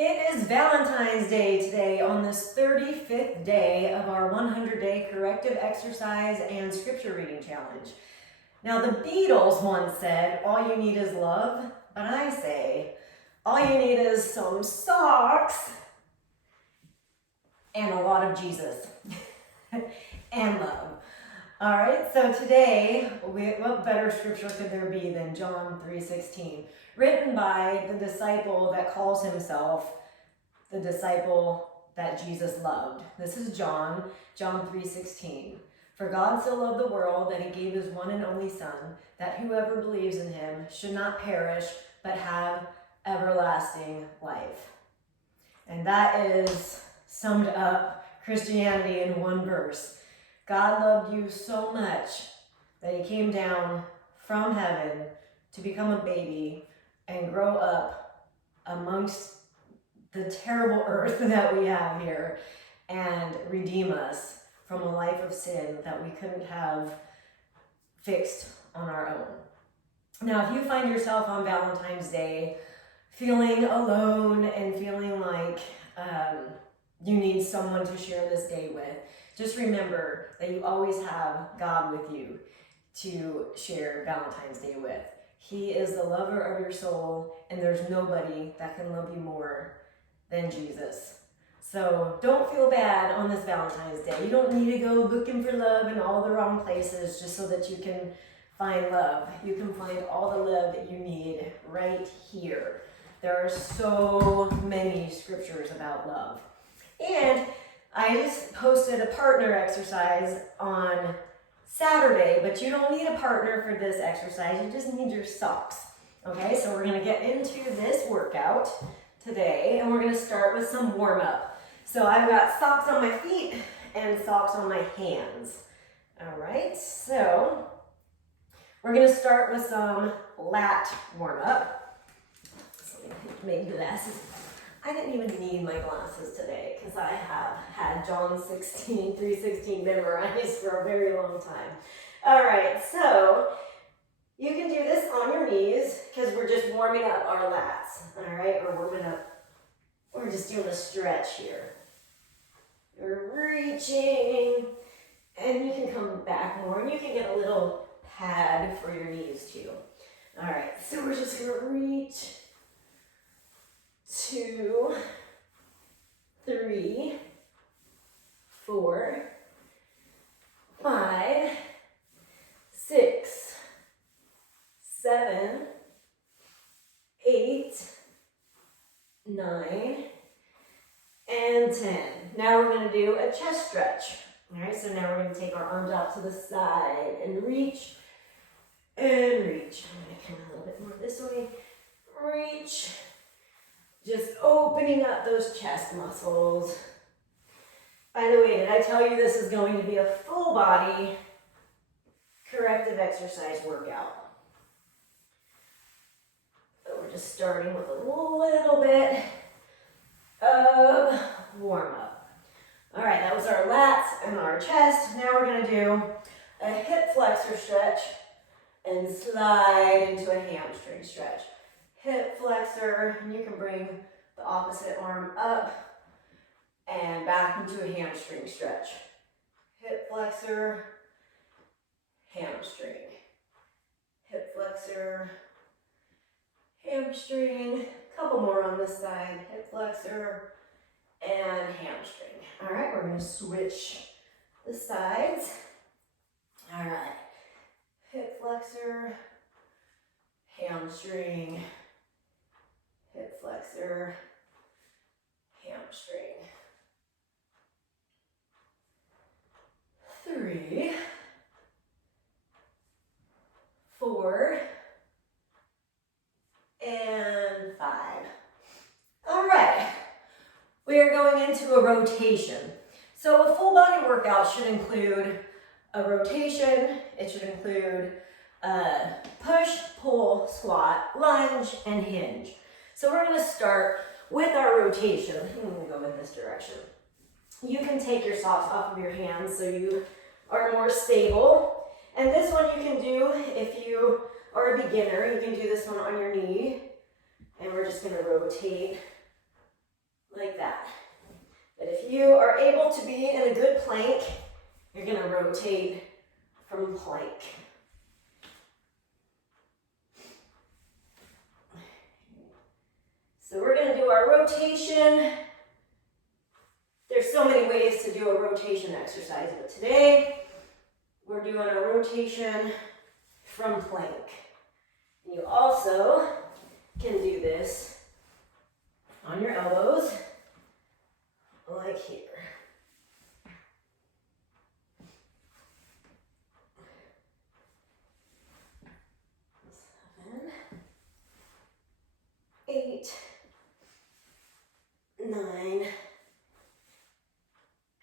It is Valentine's Day today on this 35th day of our 100-day corrective exercise and scripture reading challenge. Now, the Beatles once said, all you need is love, but I say, all you need is some socks and a lot of Jesus and love. All right, so today, what better scripture could there be than John 3:16, written by the disciple that calls himself the disciple that Jesus loved. This is John 3:16. For God so loved the world that he gave his one and only Son, that whoever believes in him should not perish, but have everlasting life. And that is summed up Christianity in one verse. God loved you so much that he came down from heaven to become a baby and grow up amongst the terrible earth that we have here and redeem us from a life of sin that we couldn't have fixed on our own. Now, if you find yourself on Valentine's Day feeling alone and feeling like you need someone to share this day with, just remember that you always have God with you to share Valentine's Day with. He is the lover of your soul, and there's nobody that can love you more than Jesus. So don't feel bad on this Valentine's Day. You don't need to go looking for love in all the wrong places just so that you can find love. You can find all the love that you need right here. There are so many scriptures about love. And I just posted a partner exercise on Saturday, but you don't need a partner for this exercise. You just need your socks. Okay, so we're going to get into this workout today, and we're going to start with some warm-up. So I've got socks on my feet and socks on my hands. All right, so we're going to start with some lat warm-up. So let me make glasses. I didn't even need my glasses today because I have had John 3:16 memorized for a very long time. All right, so you can do this on your knees because we're just warming up our lats. All right, we're just doing a stretch here. You're reaching, and you can come back more, and you can get a little pad for your knees too. All right, so we're just gonna reach. 2, 3, 4, 5, 6, 7, 8, 9, and 10. Now we're going to do a chest stretch. All right, so now we're going to take our arms out to the side and reach and reach. I'm going to come a little bit more this way. Reach. Just opening up those chest muscles. By the way, did I tell you this is going to be a full body corrective exercise workout? So we're just starting with a little bit of warm up. All right, that was our lats and our chest. Now we're going to do a hip flexor stretch and slide into a hamstring stretch. Hip flexor, and you can bring the opposite arm up and back into a hamstring stretch. Hip flexor, hamstring. Hip flexor, hamstring. Couple more on this side. Hip flexor and hamstring. All right, we're going to switch the sides. All right. Hip flexor, hamstring. Hip flexor, hamstring. 3, 4, and 5. All right, we are going into a rotation. So a full body workout should include a rotation. It should include a push, pull, squat, lunge, and hinge. So we're going to start with our rotation. I'm going to go in this direction. You can take your socks off of your hands so you are more stable. And this one you can do if you are a beginner. You can do this one on your knee. And we're just going to rotate like that. But if you are able to be in a good plank, you're going to rotate from plank. So we're going to do our rotation. There's so many ways to do a rotation exercise, but today we're doing a rotation from plank. And you also can do this on your elbows, like here. 7, 8, 9,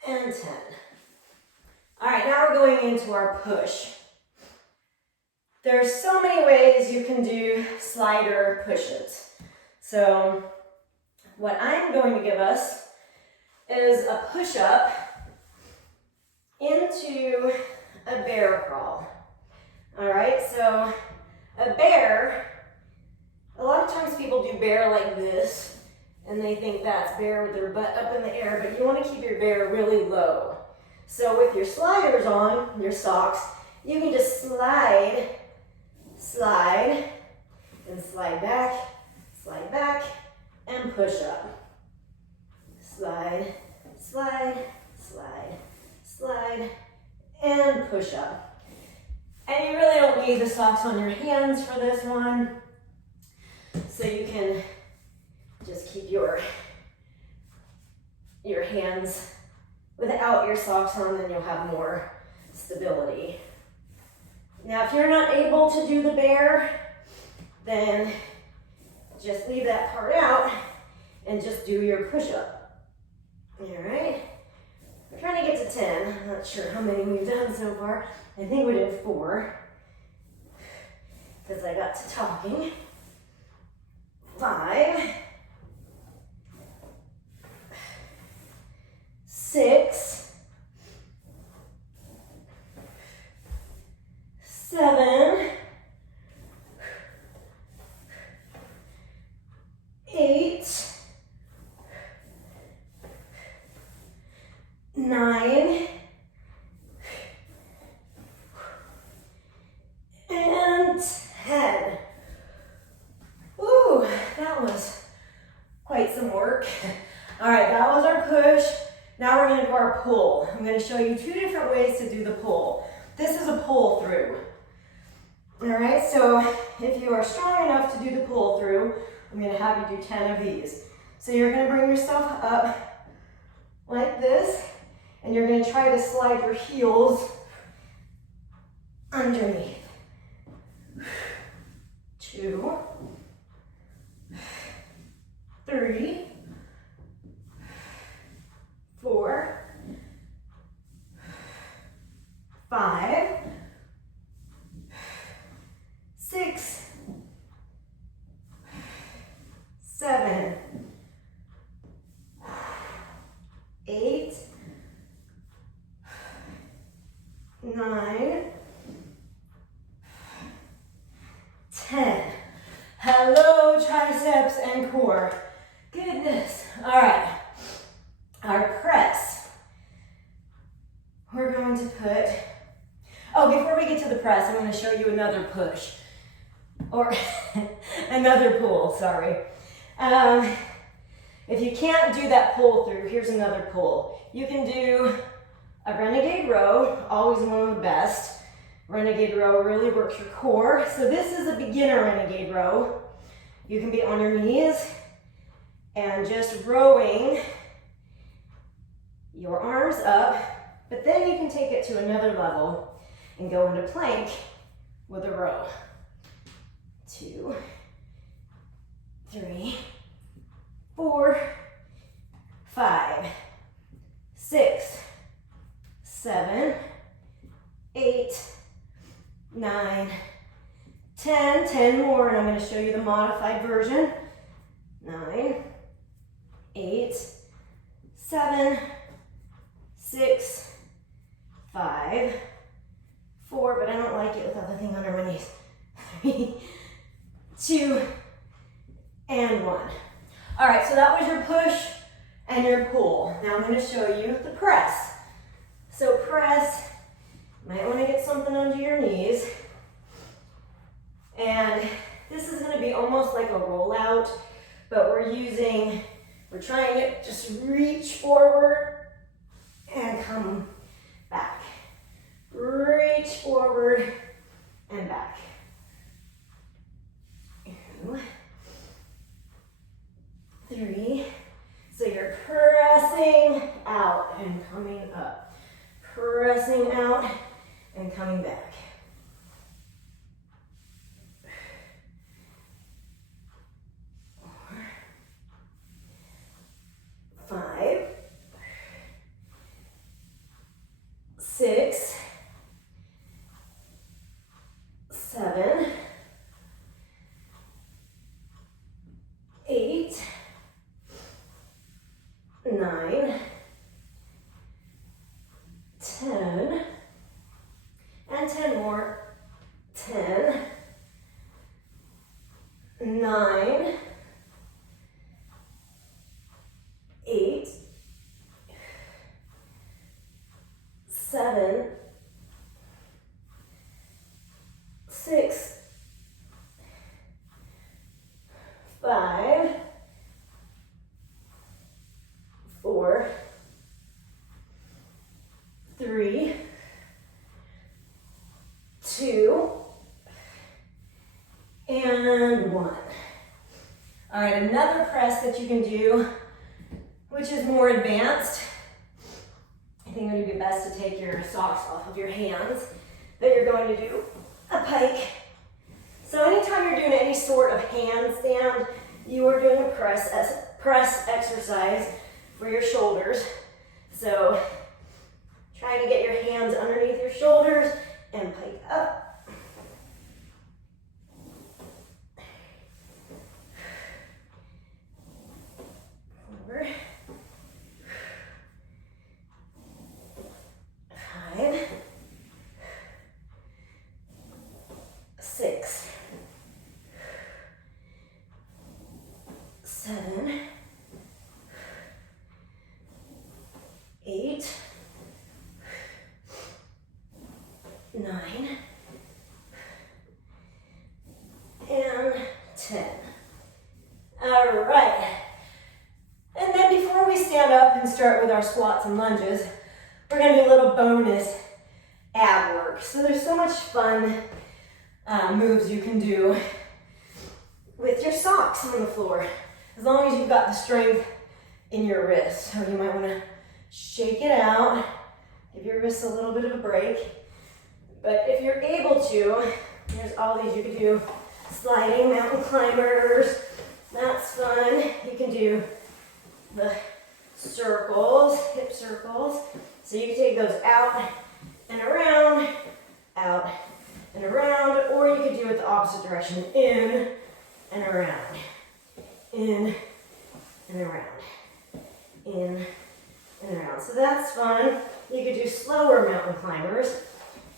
and 10. All right, now we're going into our push. There's so many ways you can do slider push-ups. So what I'm going to give us is a push-up into a bear crawl. All right, so a bear, a lot of times people do bear like this, and they think that's bear with their butt up in the air, but you want to keep your bear really low. So with your sliders on, your socks, you can just slide, and slide back, and push up. Slide, and push up. And you really don't need the socks on your hands for this one. So you can just keep your hands without your socks on, then you'll have more stability. Now, if you're not able to do the bear, then just leave that part out and just do your push-up. All right? We're trying to get to 10. I'm not sure how many we've done so far. I think we did 4 because I got to talking. 5, 6, 7, 8, 9, and 10. Ooh, that was quite some work. All right, that was our push. Now we're going to do our pull. I'm going to show you 2 different ways to do the pull. This is a pull through. All right, so if you are strong enough to do the pull through, I'm going to have you do 10 of these. So you're going to bring yourself up like this, and you're going to try to slide your heels underneath. 2, 3, 4, 5, 6, 7, 8, 9, 10. Hello, triceps and core. Goodness. All right. Our press. We're going to put, before we get to the press, I'm going to show you another push. Or another pull, sorry. If you can't do that pull through, here's another pull. You can do a Renegade Row, always one of the best. Renegade Row really works your core. So this is a beginner Renegade Row. You can be on your knees and just rowing your arms up, but then you can take it to another level and go into plank with a row. 2, 3, 4, 5, 6, 7, 8, 9, 10, 10 more, and I'm going to show you the modified version. 9, 8, 7, 6, 5, 4, but I don't like it without the thing under my knees. 3, 2, and 1. All right, so that was your push. and your pull. Now I'm going to show you the press. So press, you might want to get something under your knees. And this is going to be almost like a rollout, but we're trying to just reach forward and come back. Reach forward and back. 2, 3. So you're pressing out and coming up. Pressing out and coming back. 4, 5, 6, 7, 8, 9, 10, and 10 more. 10, 9, 8, 7, 6, 5, 4, 3, 2, and 1. All right, another press that you can do, which is more advanced. I think it would be best to take your socks off of your hands, but you're going to do a pike. So anytime you're doing any sort of handstand, you are doing a press exercise for your shoulders. So try to get your hands underneath your shoulders and pike up. Over. 5, 6, 7, 8, 9, and 10. All right. And then before we stand up and start with our squats and lunges, we're going to do a little bonus ab work. So there's so much fun moves you can do with your socks on the floor, as long as you've got the strength in your wrists. So you might want to shake it out, give your wrists a little bit of a break. But if you're able to, there's all these you can do. Sliding mountain climbers, that's fun. You can do the circles, hip circles. So you can take those out and around, or you could do it the opposite direction, in and around, in and around, in and around. So that's fun. You could do slower mountain climbers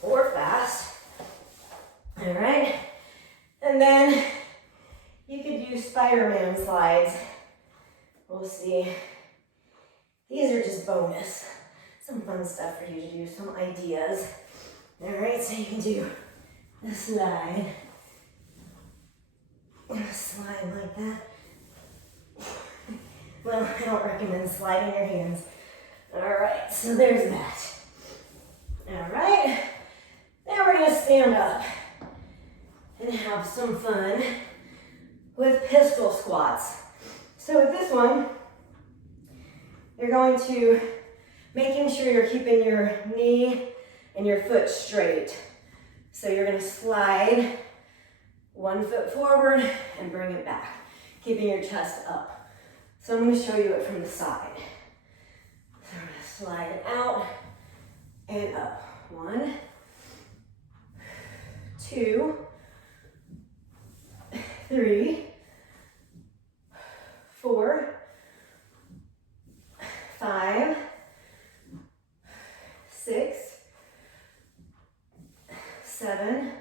or fast. All right. And then you could do Spider-Man slides. We'll see. These are just bonus. Some fun stuff for you to do, some ideas. All right, so you can do a slide. A slide like that. Well, I don't recommend sliding your hands. All right, so there's that. All right, now we're gonna stand up and have some fun with pistol squats. So with this one, you're going to making sure you're keeping your knee and your foot straight. So you're going to slide one foot forward and bring it back, keeping your chest up. So I'm going to show you it from the side. So I'm going to slide it out and up. 1, 2, 3, 4, 5, 6, 7,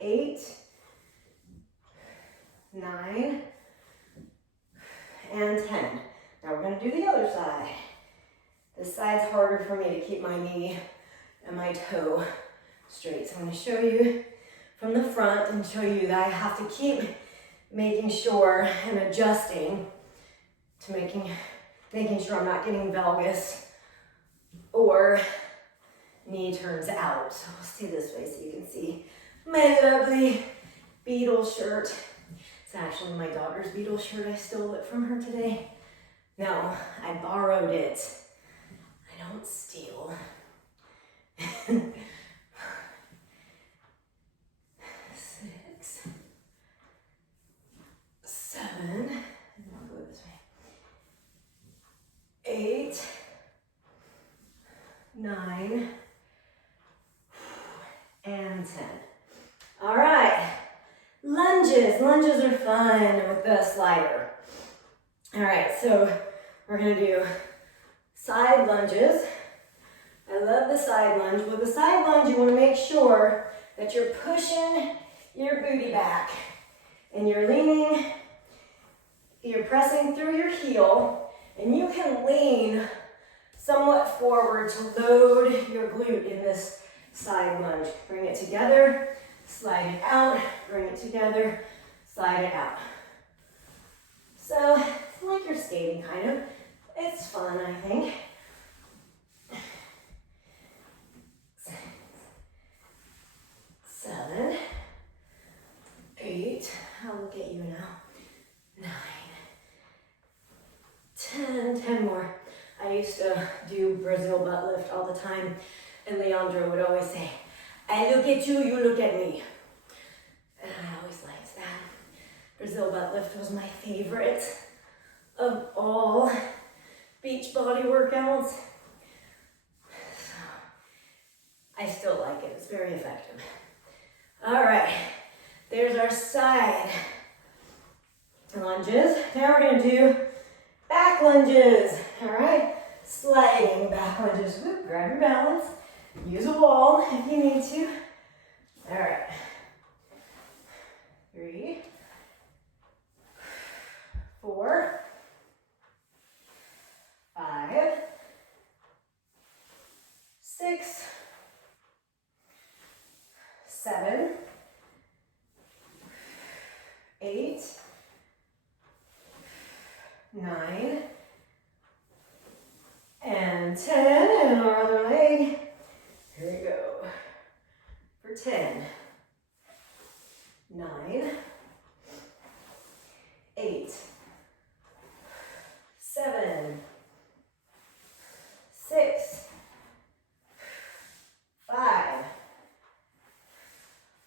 8, 9, and 10. Now we're gonna do the other side. This side's harder for me to keep my knee and my toe straight. So I'm gonna show you from the front and show you that I have to keep making sure and adjusting to making sure I'm not getting valgus or knee turns out. So we'll stay this way so you can see my lovely beetle shirt. It's actually my daughter's beetle shirt. I stole it from her today. No, I borrowed it. I don't steal. 6, 7, and I'll go this way. 8, 9, and 10. All right, lunges. Lunges are fun with the slider. All right, so we're gonna do side lunges. I love the side lunge. With the side lunge, you wanna make sure that you're pushing your booty back and you're leaning, you're pressing through your heel, and you can lean somewhat forward to load your glute in this side lunge. Bring it together, slide it out, bring it together, slide it out. So it's like you're skating, kind of. It's fun, I think. 7, 8, I'll look at you now. 9, 10, 10 more. I used to do Brazil butt lift all the time, and Leandro would always say, I look at you, you look at me. And I always liked that. Brazil butt lift was my favorite of all beach body workouts. So I still like it, it's very effective. All right, there's our side lunges. Now we're gonna do back lunges, all right? Sliding back lunges. Whoop, grab your balance. Use a wall if you need to. All right. 3, 4, 5, 6, 7, 8, 9, and 10, and our other leg. Here we go. For 10, 9, 8, 7, 6, 5,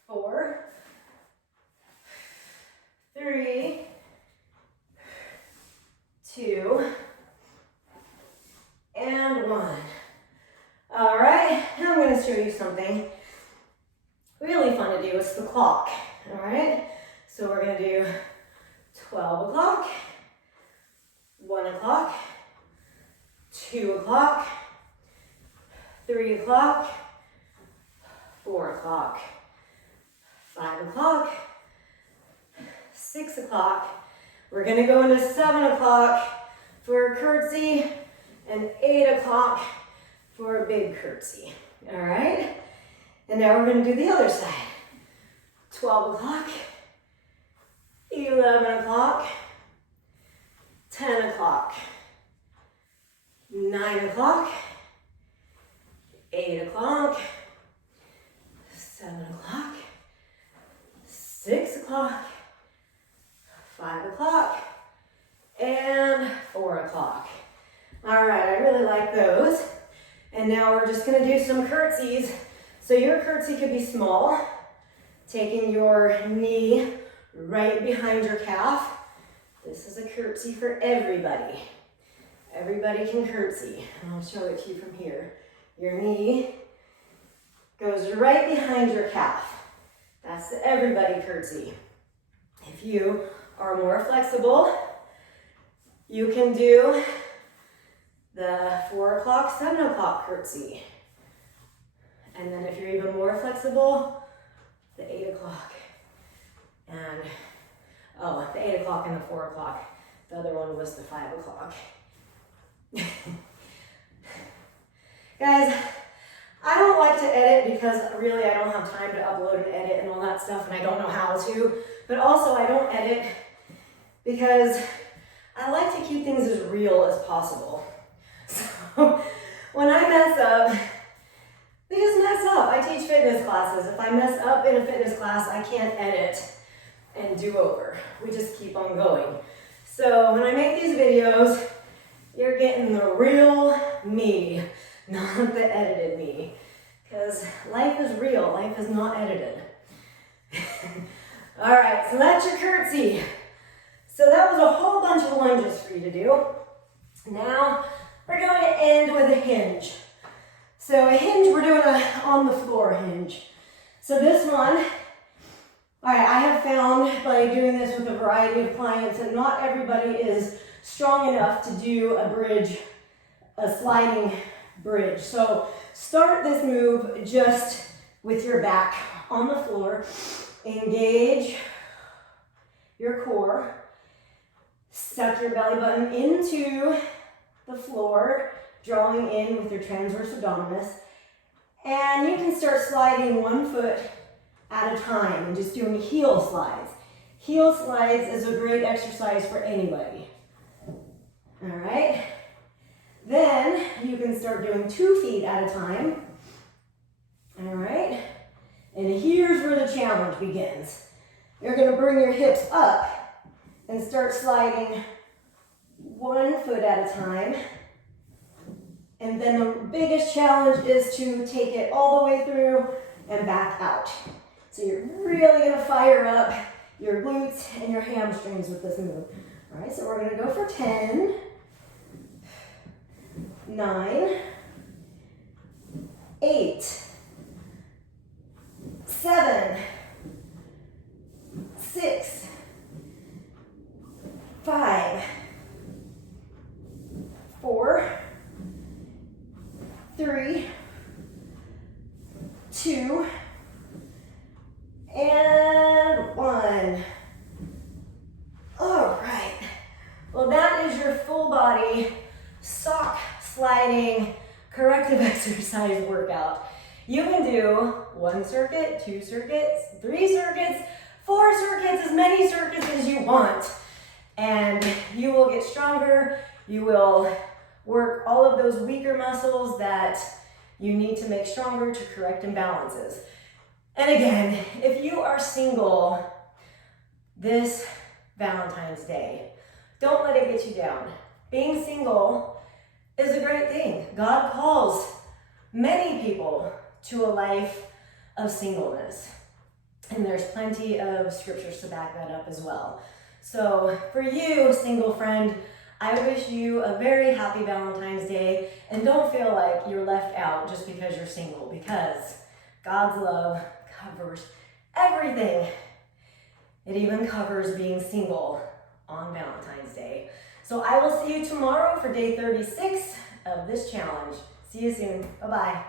4, 3, 2, and 1. All right, now I'm going to show you something really fun to do. It's the clock, all right? So we're going to do 12 o'clock, 1 o'clock, 2 o'clock, 3 o'clock, 4 o'clock, 5 o'clock, 6 o'clock. We're going to go into 7 o'clock for a curtsy and 8 o'clock for a big curtsy, all right? And now we're gonna do the other side. 12 o'clock, 11 o'clock, 10 o'clock, 9 o'clock, 8 o'clock, 7 o'clock, 6 o'clock, 5 o'clock, and 4 o'clock. All right, I really like those. And now we're just gonna do some curtsies. So your curtsy could be small, taking your knee right behind your calf. This is a curtsy for everybody. Everybody can curtsy. And I'll show it to you from here. Your knee goes right behind your calf. That's the everybody curtsy. If you are more flexible, you can do the 4 o'clock, 7 o'clock curtsy. And then if you're even more flexible, the 8 o'clock and, the 8 o'clock and the 4 o'clock. The other one was the 5 o'clock. Guys, I don't like to edit because really I don't have time to upload and edit and all that stuff, and I don't know how to. But also I don't edit because I like to keep things as real as possible. So when I mess up, we just mess up. I teach fitness classes. If I mess up in a fitness class, I can't edit and do over. We just keep on going. So when I make these videos, you're getting the real me, not the edited me. Because life is real, life is not edited. All right, so that's your curtsy. So that was a whole bunch of lunges for you to do. Now we're going to end with a hinge. So a hinge, we're doing a on the floor hinge. So this one, all right, I have found by doing this with a variety of clients that not everybody is strong enough to do a bridge, a sliding bridge. So start this move just with your back on the floor. Engage your core. Suck your belly button into the floor, drawing in with your transverse abdominis. And you can start sliding 1 foot at a time and just doing heel slides. Heel slides is a great exercise for anybody. All right. Then you can start doing 2 feet at a time. All right. And here's where the challenge begins. You're going to bring your hips up and start sliding 1 foot at a time. And then the biggest challenge is to take it all the way through and back out. So you're really going to fire up your glutes and your hamstrings with this move. All right, so we're going to go for 10, 9, 8, 7, 6, 5, 4, 3, 2, and 1. All right. Well, that is your full body sock sliding corrective exercise workout. You can do 1 circuit, 2 circuits, 3 circuits, 4 circuits, as many circuits as you want. And you will get stronger. You will work all of those weaker muscles that you need to make stronger to correct imbalances. And again, if you are single this Valentine's Day, don't let it get you down. Being single is a great thing. God calls many people to a life of singleness. And there's plenty of scriptures to back that up as well. So for you, single friend, I wish you a very happy Valentine's Day, and don't feel like you're left out just because you're single, because God's love covers everything. It even covers being single on Valentine's Day. So I will see you tomorrow for day 36 of this challenge. See you soon. Bye-bye.